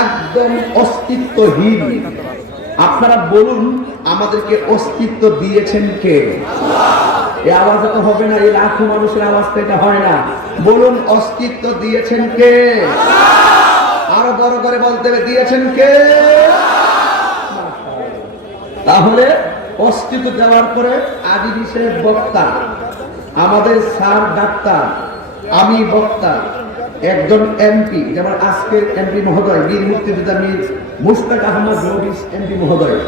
একদম অস্তিত্বহীন। আপনারা বলুন, আমাদেরকে অস্তিত্ব দিয়েছেন কে? এই আওয়াজ তো হবে না, এই লাখো মানুষের আওয়াজ তো এটা হয় না। বলুন, অস্তিত্ব দিয়েছেন কে? আরও বড় করে বলতে হবে, দিয়েছেন কে? তাহলে অস্তিত্ব দেওয়ার পরে আদি বিষয়ে বক্তা, আমাদের স্যার ডাক্তার, আমি বক্তা একজন এমপি যেমন আজকের এমপি মহোদয়, বীর মুক্তিযোদ্ধা মীর মুস্তাক আহমদ রবিস এমপি মহোদয়,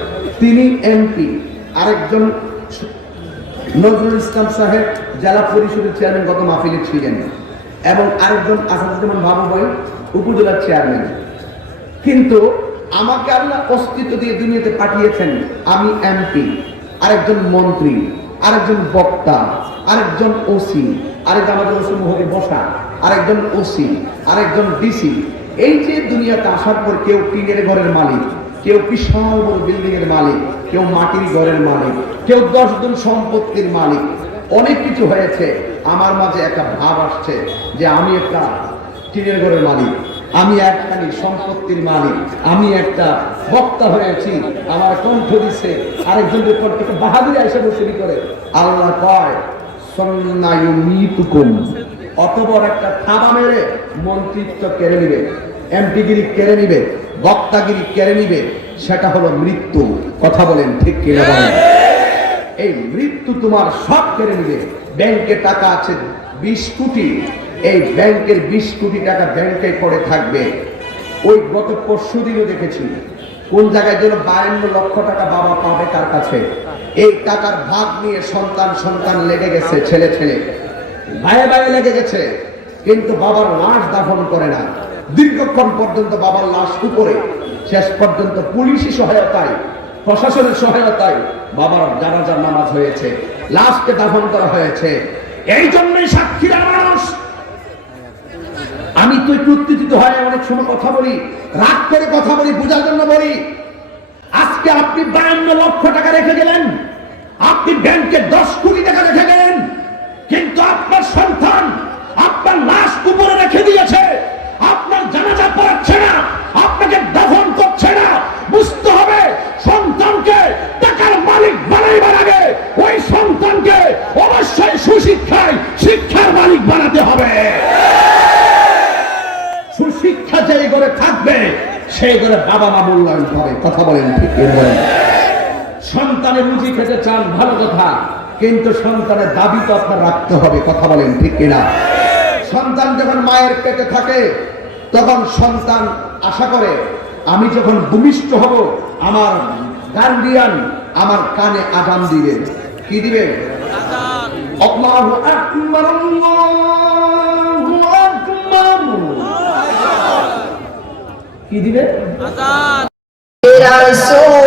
তিনি এমপি আরেকজন নজরুল ইসলাম সাহেব, জেলা পরিষদের চেয়ারম্যান গত মাহফিলে ছিলেন। এবং আরেকজন আসাদুজ্জামান বাবু ভাই উপজেলার চেয়ারম্যান কিন্তু আমাকে আল্লাহ অস্তিত্ব দিয়ে দুনিয়াতে পাঠিয়েছেন, আমি এমপি আরেকজন মন্ত্রী, আরেকজন বক্তা, আরেকজন ওসি আরেকজন আমাদের ওসি মহলে বসা। আরেকজন ওসি, আরেকজন ডিসি। এই যে দুনিয়াতে আসার পর কেউ টিনের ঘরের মালিক, কেউ বিশাল বড় বিল্ডিং এর মালিক, কেউ মাটির ঘরের মালিক, কেউ দশজন সম্পত্তির মালিক। অনেক কিছু হয়েছে। আমার মাঝে একটা ভাব আসছে যে আমি একটা টিনের ঘরের মালিক, আমি একখানি সম্পত্তির মালিক, আমি একটা বক্তা হয়েছি। আমার কণ্ঠ দিচ্ছে আরেকজনের কণ্ঠ বাহাদুরি এসে করে, আল্লাহ কয় সন্ন্যায়ুকুম অত বড় একটা থাবা মেরে মন্ত্রিত্ব কেড়ে নিবে, এমপিগিরি কেড়ে নিবে, বক্তাগিরি কেড়ে নিবে, সেটা হলো মৃত্যু। কথা বলেন ঠিক কিনা বলেন? এই মৃত্যু তোমার সব কেড়ে নিবে। ব্যাংকে টাকা আছে বিশ কোটি, এই ব্যাংকের বিশ কোটি টাকা ব্যাংকে পড়ে থাকবে। ওই গত পরশু দিনও দেখেছি, কোন জায়গায় যেন বায়ান্ন লক্ষ টাকা বাবা পাবে তার কাছে। এই টাকার ভাগ নিয়ে সন্তান সন্তান লেগে গেছে, ছেলে ছেলে। ভাইয়ে ভাইয়ে লেগে গেছে। কিন্তু বাবার লাশ দাফন করে না। দীর্ঘক্ষণ পর্যন্ত বাবার লাশ উপরে, শেষ পর্যন্ত পুলিশি সহায়তায়, প্রশাসনের সহায়তায় বাবার জানাজার নামাজ হয়েছে। লাশকে দাফন করা হয়েছে। এই জন্যই সাক্ষীরা মানুষ। আমি তো একটু উত্তেজিত হয় অনেক সময় কথা বলি, রাগ করে কথা বলি, বোঝার জন্য বলি। আজকে আপনি বায়ান্ন লক্ষ টাকা রেখে গেলেন। আপনি ব্যাংকে দশ কোটি টাকা রেখে গেলেন কিন্তু আপনার সন্তান আপনার লাশ উপরে রেখে দিয়েছে আপনার জানাজা পড়াচ্ছে না আপনাকে দাফন করছে না বুঝতে হবে সন্তানকে টাকার মালিক বানাইবার আগে ওই সন্তানকে অবশ্যই সুশিক্ষায় শিক্ষার মালিক বানাতে হবে সুশিক্ষা যেই ঘরে থাকবে সেই ঘরে বাবা মা মূল্যায়ন পাবে কথা বলেন ঠিক সন্তানের রুচি খেতে চান ভালো কথা। কিন্তু সন্তানের দাবি তো আপনার রাখতে হবে কথা বলেন ঠিক কিনা? সন্তান যখন মায়ের পেটে থাকে তখন সন্তান আশা করে আমি যখন ভূমিষ্ঠ হব আমার গার্ডিয়ান আমার কানে আগাম দিবে কি দিবেন? আল্লাহু আকবার। কি দিবে? রাসূল